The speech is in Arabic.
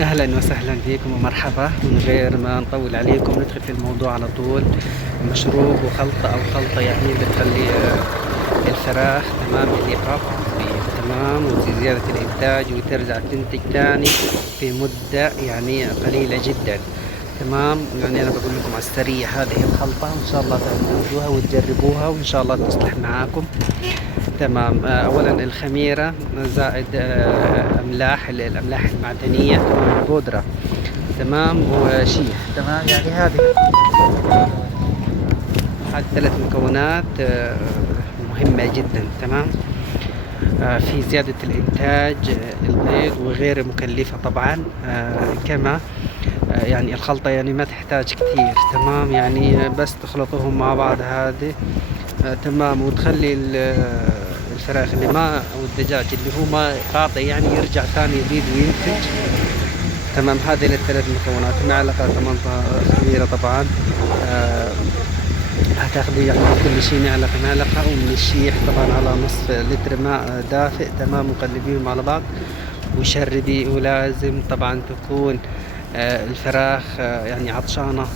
أهلا وسهلا بكم ومرحبا. من غير ما نطول عليكم ندخل في الموضوع على طول. مشروب وخلطة أو خلطة يعني بتخلي الفراخ تمام يليقها تمام وزيادة الإنتاج وترجع تنتج تاني في مدة يعني قليلة جدا. تمام، يعني أنا بقول لكم على السريع هذه الخلطة وإن شاء الله تعملوها وتجربوها وإن شاء الله تصلح معاكم. تمام. أولا الخميرة زائد الأملاح المعدنية، تمام، البودرة، تمام، وشيح. تمام، يعني هذه ثلاث مكونات مهمة جدا. تمام. في زيادة الإنتاج، البيض وغير مكلفة طبعا. كما يعني الخلطة يعني ما تحتاج كتير. تمام، يعني بس تخلطوهم مع بعض هذه. تمام، وتخلي الفراخ اللي ما او الدجاج اللي هو ما قاطع يعني يرجع ثاني يبيض وينتج. تمام، هذه الثلاث مكونات. معلقة كمان خميرة طبعا. آه هتاخذوا يعني كل شيء معلقة، ومن الشيح طبعا على نصف لتر ماء دافئ. تمام، وقلبيهم على بعض وشردي. ولازم طبعا تكون الفراخ يعني عطشانة